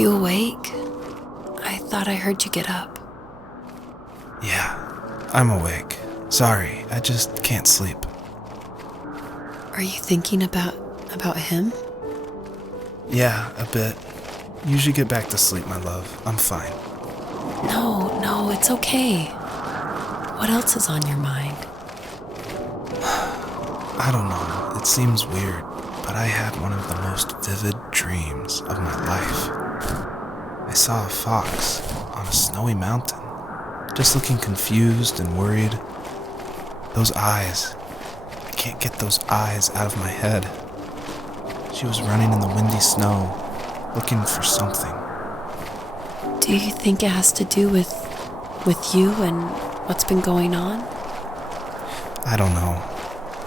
you awake? I thought I heard you get up. Yeah, I'm awake. Sorry, I just can't sleep. Are you thinking about him? Yeah, a bit. Usually get back to sleep, my love. I'm fine. No, it's okay. What else is on your mind? I don't know. It seems weird, but I had one of the most vivid dreams of my life. I saw a fox on a snowy mountain, just looking confused and worried. Those eyes. I can't get those eyes out of my head. She was running in the windy snow, looking for something. Do you think it has to do with you and what's been going on? I don't know.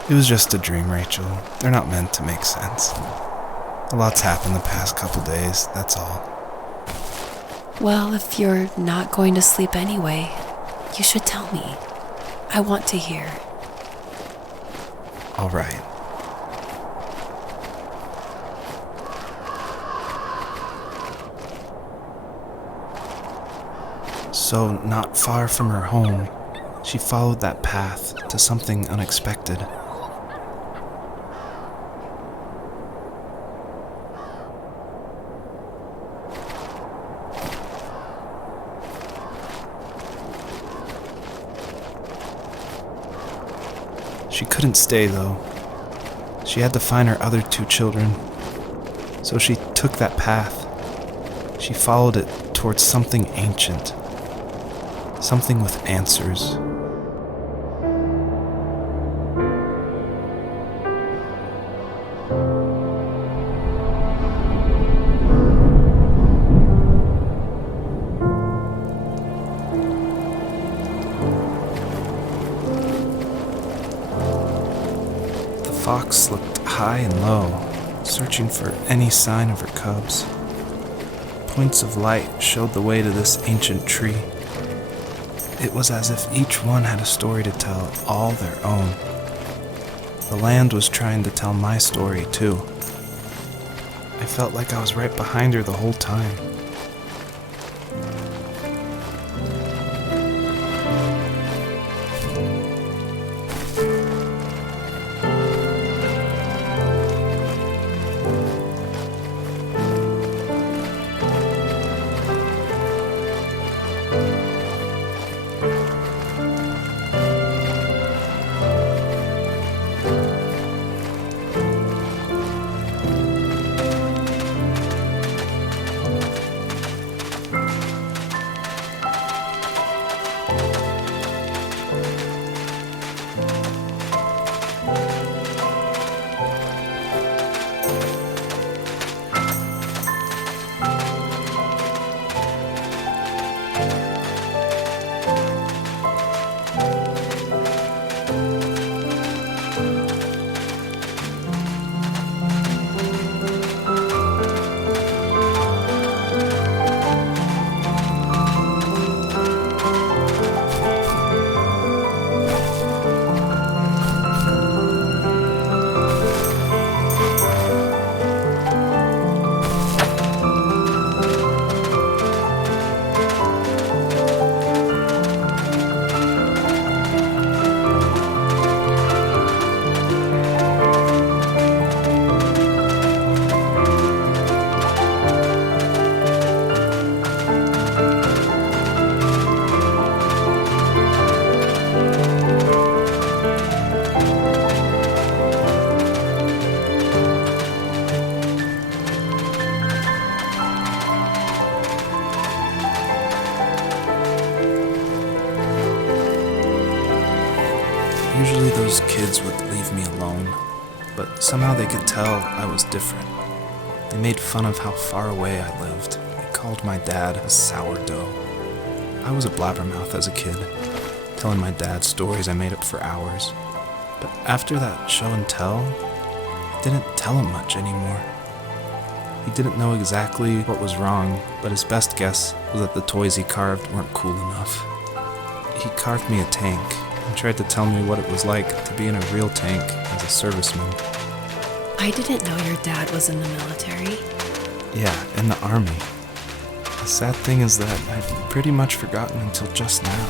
It was just a dream, Rachel. They're not meant to make sense. A lot's happened the past couple days, that's all. Well, if you're not going to sleep anyway, you should tell me. I want to hear. All right. So, not far from her home, she followed that path to something unexpected. She couldn't stay, though. She had to find her other 2 children. So she took that path. She followed it towards something ancient. Something with answers. The fox looked high and low, searching for any sign of her cubs. Points of light showed the way to this ancient tree. It was as if each one had a story to tell, all their own. The land was trying to tell my story, too. I felt like I was right behind her the whole time. Usually those kids would leave me alone, but somehow they could tell I was different. They made fun of how far away I lived. They called my dad a sourdough. I was a blabbermouth as a kid, telling my dad stories I made up for hours. But after that show and tell, I didn't tell him much anymore. He didn't know exactly what was wrong, but his best guess was that the toys he carved weren't cool enough. He carved me a tank and tried to tell me what it was like to be in a real tank as a serviceman. I didn't know your dad was in the military. Yeah, in the army. The sad thing is that I'd pretty much forgotten until just now.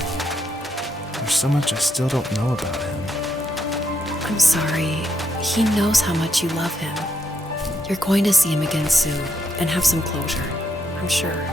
There's so much I still don't know about him. I'm sorry. He knows how much you love him. You're going to see him again soon and have some closure, I'm sure.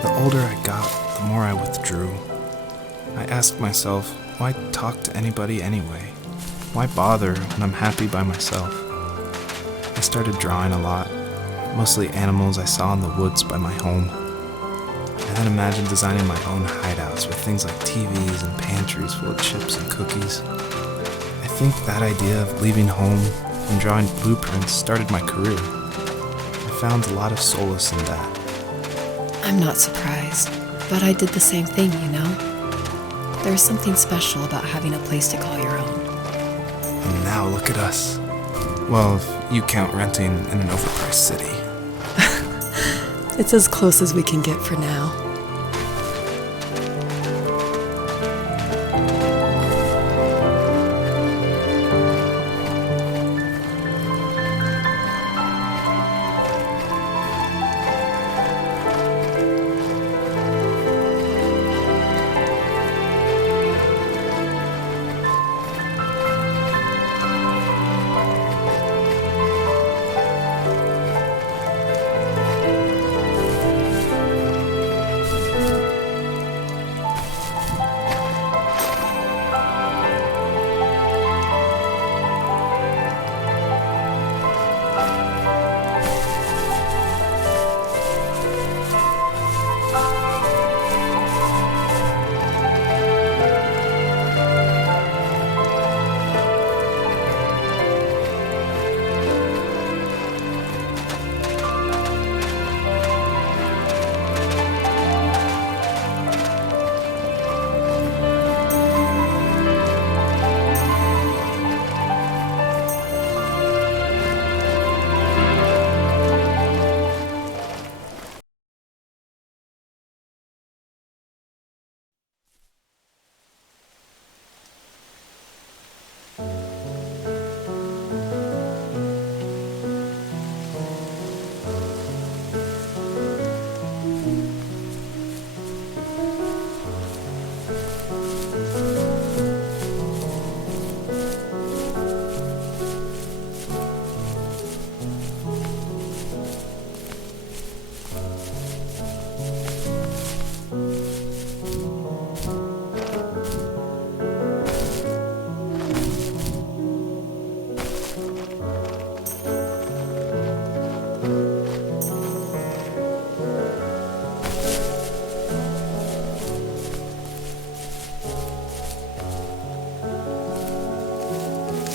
The older I got, the more I withdrew. I asked myself, why talk to anybody anyway? Why bother when I'm happy by myself? I started drawing a lot, mostly animals I saw in the woods by my home. I then imagined designing my own hideouts with things like TVs and pantries full of chips and cookies. I think that idea of leaving home and drawing blueprints started my career. I found a lot of solace in that. I'm not surprised, but I did the same thing, you know? There's something special about having a place to call your own. And now look at us. Well, if you count renting in an overpriced city. It's as close as we can get for now.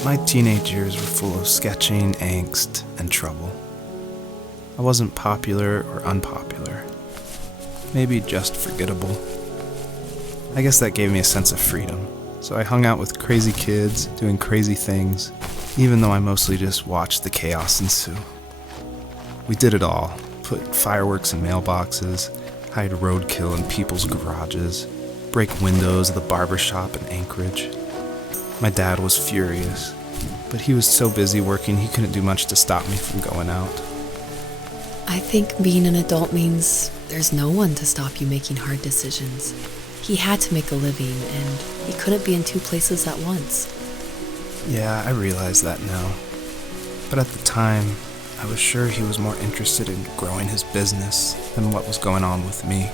My teenage years were full of sketching, angst, and trouble. I wasn't popular or unpopular. Maybe just forgettable. I guess that gave me a sense of freedom, so I hung out with crazy kids, doing crazy things, even though I mostly just watched the chaos ensue. We did it all. Put fireworks in mailboxes, hide roadkill in people's garages, break windows of the barber shop in Anchorage. My dad was furious, but he was so busy working he couldn't do much to stop me from going out. I think being an adult means there's no one to stop you making hard decisions. He had to make a living, and he couldn't be in two places at once. Yeah, I realize that now. But at the time, I was sure he was more interested in growing his business than what was going on with me.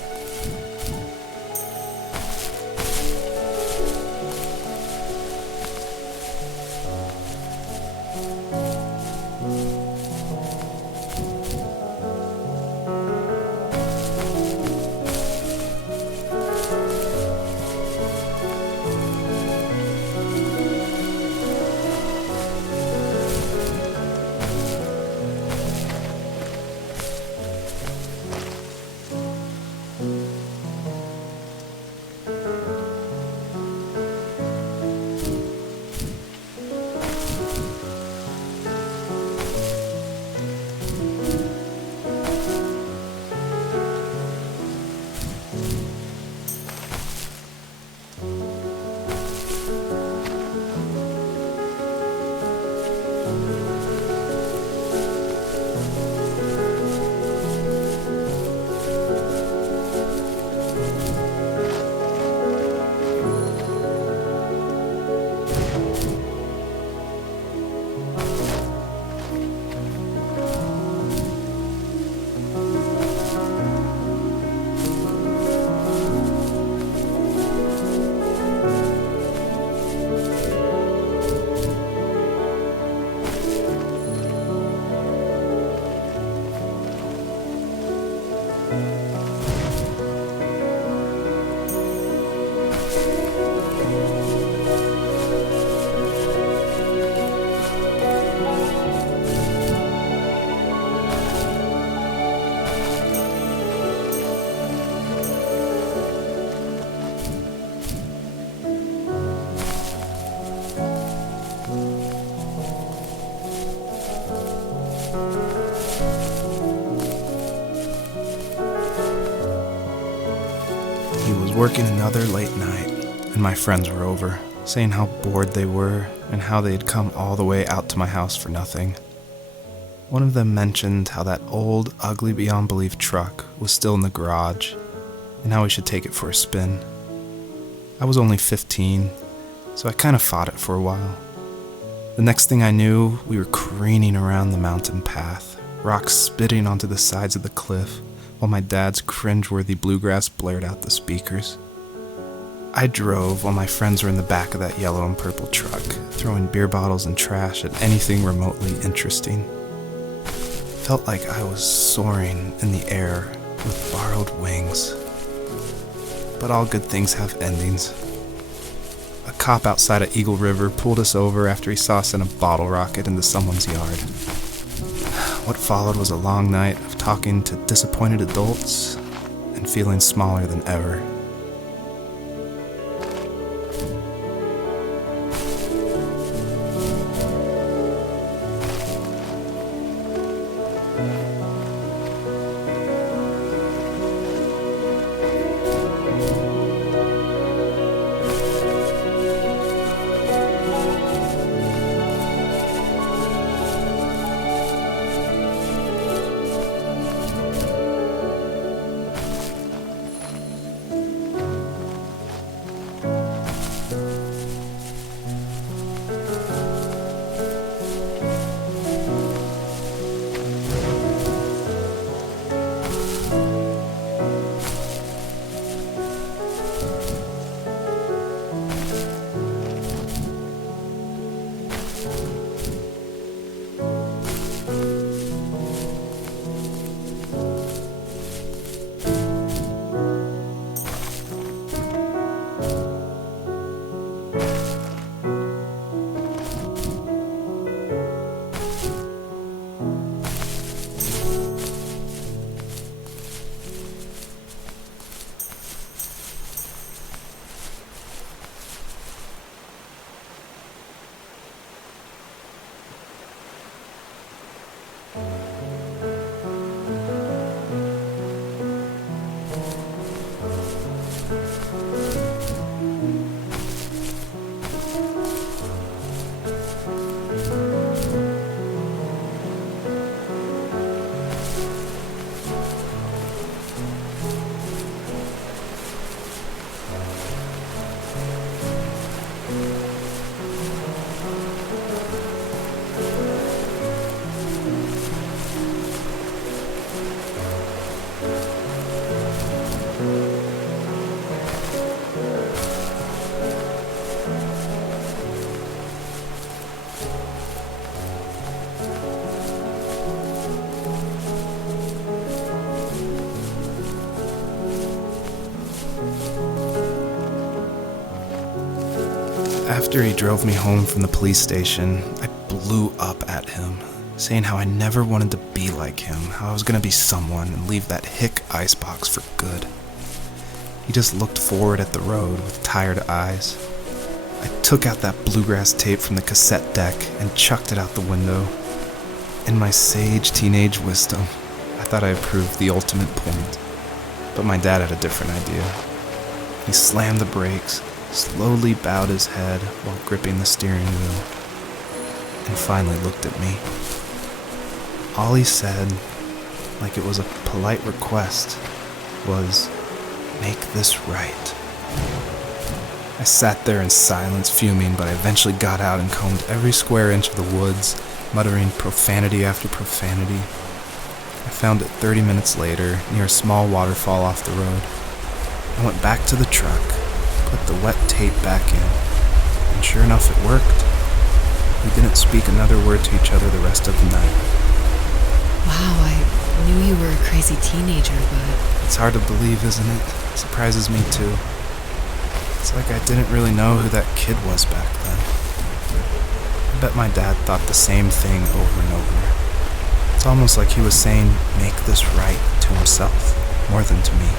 He was working another late night, and my friends were over, saying how bored they were and how they had come all the way out to my house for nothing. One of them mentioned how that old, ugly beyond belief truck was still in the garage, and how we should take it for a spin. I was only 15, so I kind of fought it for a while. The next thing I knew, we were careening around the mountain path, rocks spitting onto the sides of the cliff, while my dad's cringeworthy bluegrass blared out the speakers. I drove while my friends were in the back of that yellow and purple truck, throwing beer bottles and trash at anything remotely interesting. Felt like I was soaring in the air with borrowed wings. But all good things have endings. A cop outside of Eagle River pulled us over after he saw us in a bottle rocket into someone's yard. What followed was a long night of talking to disappointed adults and feeling smaller than ever. After he drove me home from the police station, I blew up at him, saying how I never wanted to be like him, how I was going to be someone and leave that hick icebox for good. He just looked forward at the road with tired eyes. I took out that bluegrass tape from the cassette deck and chucked it out the window. In my sage teenage wisdom, I thought I had proved the ultimate point, but my dad had a different idea. He slammed the brakes, slowly bowed his head while gripping the steering wheel, and finally looked at me. All he said, like it was a polite request, was, "Make this right." I sat there in silence, fuming, but I eventually got out and combed every square inch of the woods, muttering profanity after profanity. I found it 30 minutes later, near a small waterfall off the road. I went back to the truck, put the wet tape back in, and sure enough, it worked. We didn't speak another word to each other the rest of the night. Wow, I knew you were a crazy teenager, but It's hard to believe, isn't it? It surprises me too. It's like I didn't really know who that kid was back then. I bet my dad thought the same thing over and over. It's almost like he was saying, "Make this right," to himself, more than to me.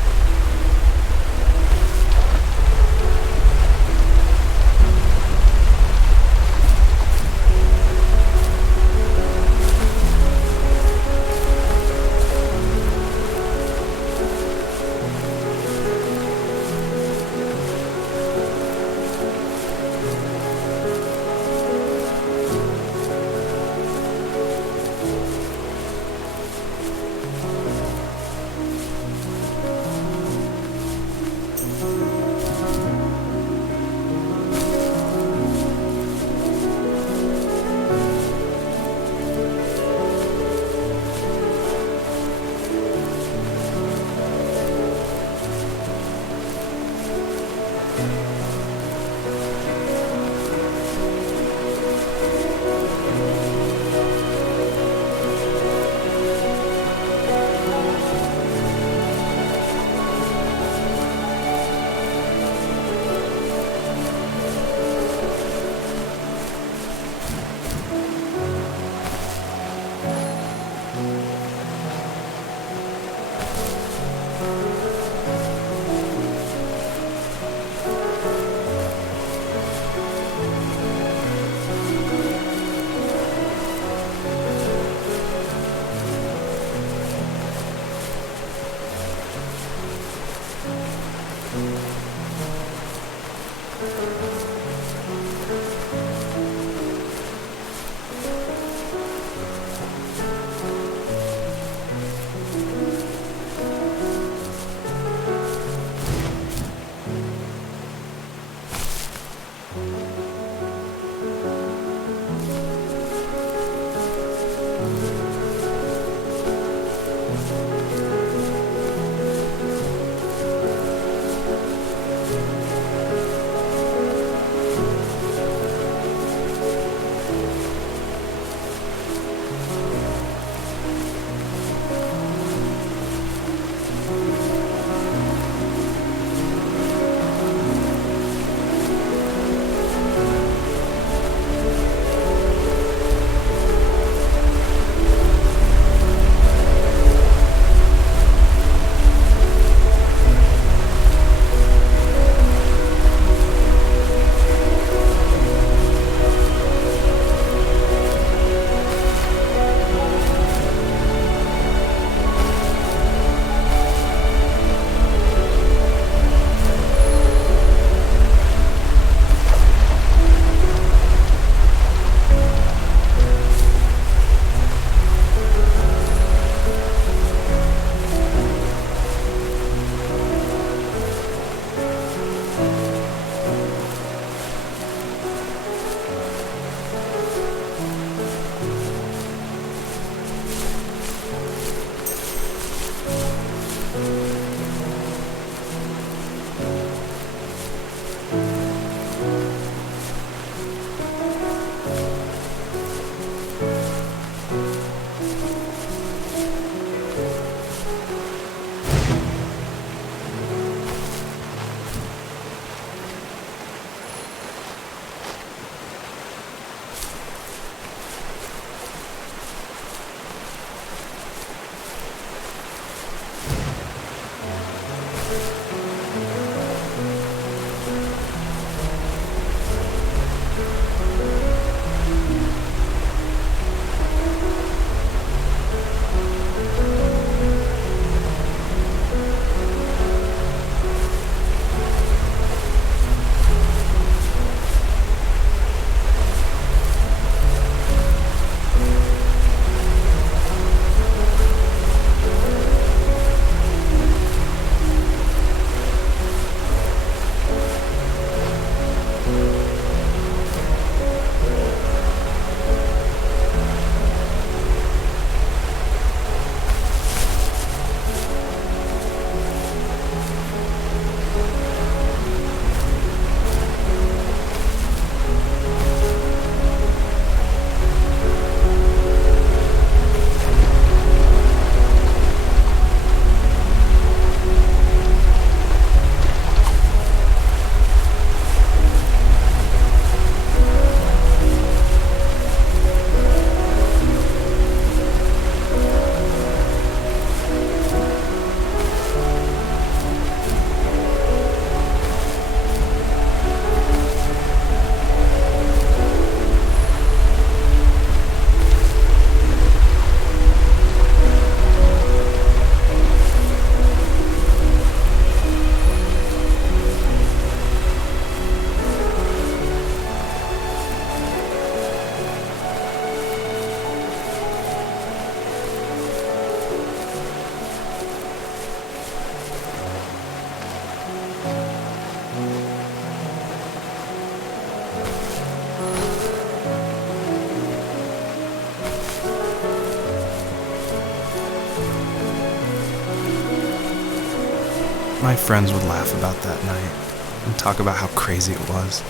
My friends would laugh about that night and talk about how crazy it was,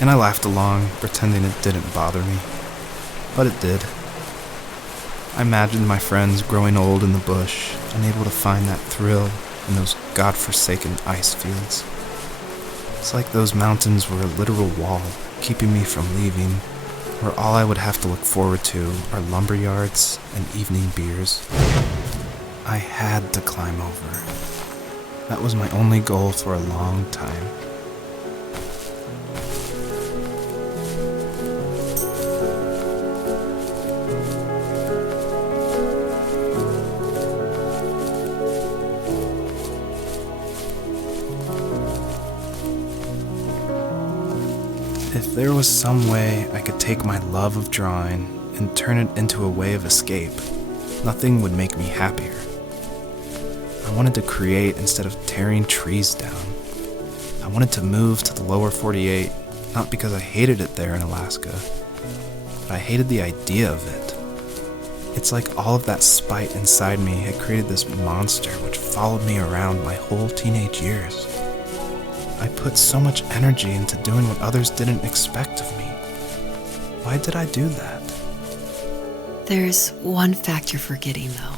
and I laughed along, pretending it didn't bother me. But it did. I imagined my friends growing old in the bush, unable to find that thrill in those godforsaken ice fields. It's like those mountains were a literal wall, keeping me from leaving, where all I would have to look forward to are lumber yards and evening beers. I had to climb over. That was my only goal for a long time. If there was some way I could take my love of drawing and turn it into a way of escape, nothing would make me happier. I wanted to create instead of tearing trees down. I wanted to move to the lower 48, not because I hated it there in Alaska, but I hated the idea of it. It's like all of that spite inside me had created this monster which followed me around my whole teenage years. I put so much energy into doing what others didn't expect of me. Why did I do that? There's one fact you're forgetting, though.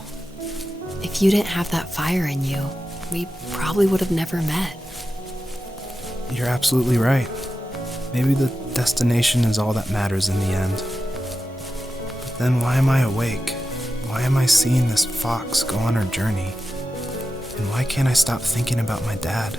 If you didn't have that fire in you, we probably would have never met. You're absolutely right. Maybe the destination is all that matters in the end. But then why am I awake? Why am I seeing this fox go on her journey? And why can't I stop thinking about my dad?